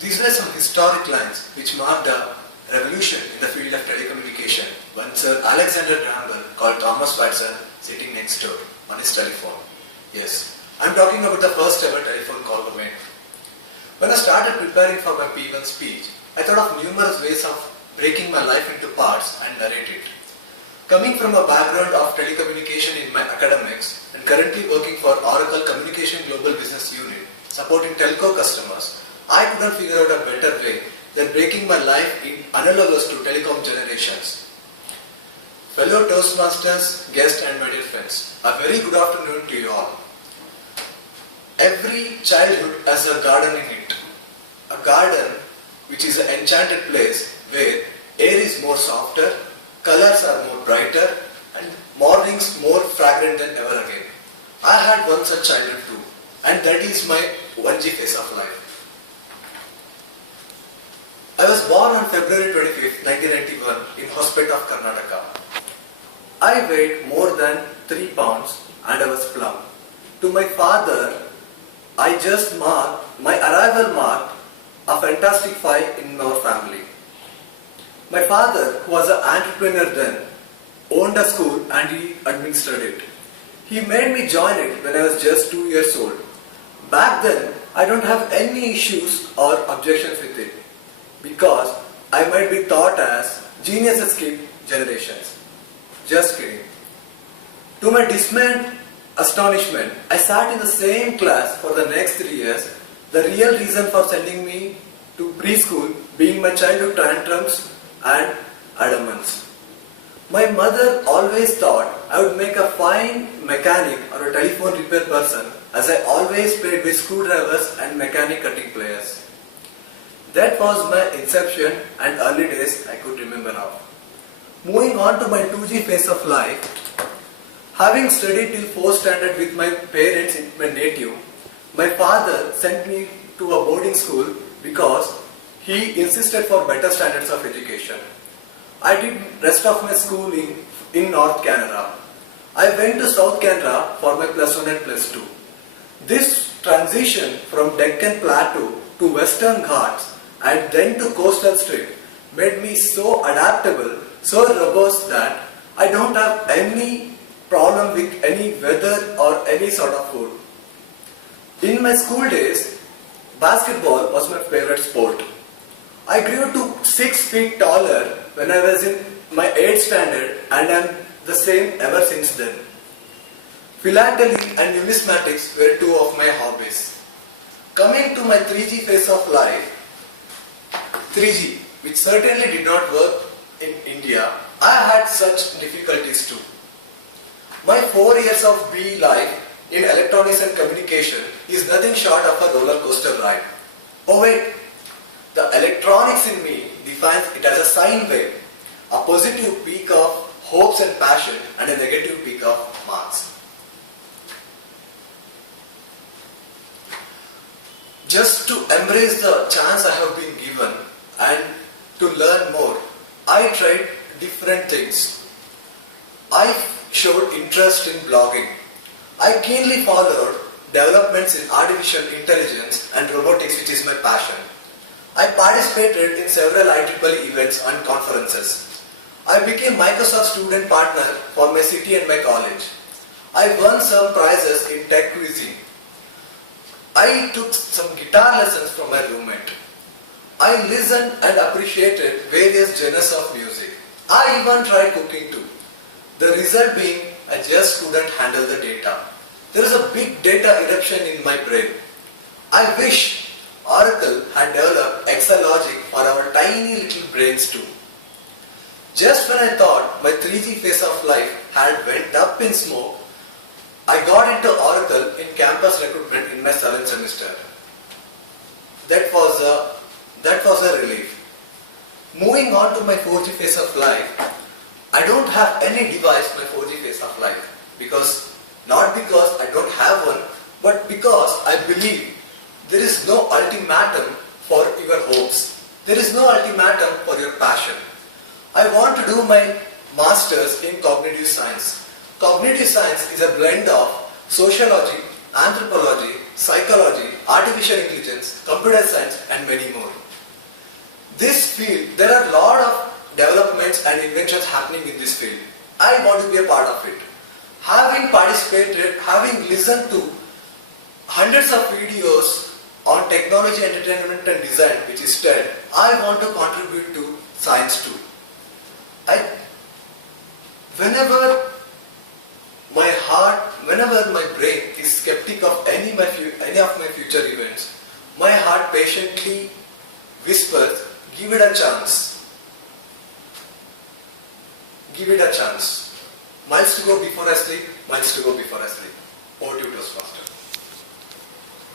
These were some historic lines which marked a revolution in the field of telecommunication when Sir Alexander Graham Bell called Thomas Watson sitting next door on his telephone. Yes, I am talking about the first ever telephone call made. When I started preparing for my P1 speech, I thought of numerous ways of breaking my life into parts and narrate it. Coming from a background of telecommunication in my academics and currently working for Oracle Communication Global Business Unit supporting telco customers, I couldn't figure out a better way than breaking my life in analogous to telecom generations. Fellow Toastmasters, guests and my dear friends, a very good afternoon to you all. Every childhood has a garden in it. A garden which is an enchanted place where air is more softer, colors are more brighter and mornings more fragrant than ever again. I had one such childhood too, and that is my 1G phase of life. I was born on February 25th, 1991 in Hospet of Karnataka. I weighed more than 3 pounds and I was plump. To my father, my arrival marked a fantastic fight in our family. My father, who was an entrepreneur then, owned a school and he administered it. He made me join it when I was just 2 years old. Back then, I don't have any issues or objections with it because I might be thought as geniuses skip generations. Just kidding. To my dismayed astonishment, I sat in the same class for the next 3 years, the real reason for sending me to preschool being my childhood tantrums and adamants. My mother always thought I would make a fine mechanic or a telephone repair person as I always played with screwdrivers and mechanic cutting pliers. That was my inception and early days I could remember of. Moving on to my 2G phase of life, having studied till 4th standard with my parents in my native, my father sent me to a boarding school because he insisted for better standards of education. I did rest of my schooling in North Canada. I went to South Canada for my plus 1 and plus 2. This transition from Deccan Plateau to Western Ghats and then to coastal strip made me so adaptable, so robust that I don't have any problem with any weather or any sort of food. In my school days, basketball was my favorite sport. I grew to 6 feet taller when I was in my 8th standard and am the same ever since then. Philately and numismatics were 2 of my hobbies. Coming to my 3G phase of life, 3G, which certainly did not work in India, I had such difficulties too. My 4 years of BE life in electronics and communication is nothing short of a roller coaster ride. Oh wait, the electronics in me defines it as a sine wave, a positive peak of hopes and passion and a negative peak of marks. Just to embrace the chance I have been given and to learn more, I tried different things. I showed interest in blogging. I keenly followed developments in artificial intelligence and robotics, which is my passion. I participated in several IEEE events and conferences. I became Microsoft student partner for my city and my college. I won some prizes in tech quizzing. I took some guitar lessons from my roommate. I listened and appreciated various genres of music. I even tried cooking too. The result being I just couldn't handle the data. There is a big data eruption in my brain. I wish Oracle had developed Exalogic for our tiny little brains too. Just when I thought my 3G phase of life had went up in smoke, I got into Oracle in campus recruitment in my 7th semester. That was a relief. Moving on to my 4G phase of life, I don't have any device in my 4G phase of life not because I don't have one, but because I believe there is no ultimatum for your hopes. There is no ultimatum for your passion. I want to do my master's in cognitive science. Cognitive science is a blend of sociology, anthropology, psychology, artificial intelligence, computer science and many more. This field, there are a lot of developments and inventions happening in this field. I want to be a part of it. Having participated, having listened to hundreds of videos on technology, entertainment and design, which is TED, I want to contribute to science too. Whenever my heart, whenever my brain is skeptic of any of my future events, my heart patiently whispers, give it a chance. Give it a chance. Miles to go before I sleep, miles to go before I sleep. Over to you, Toastmaster.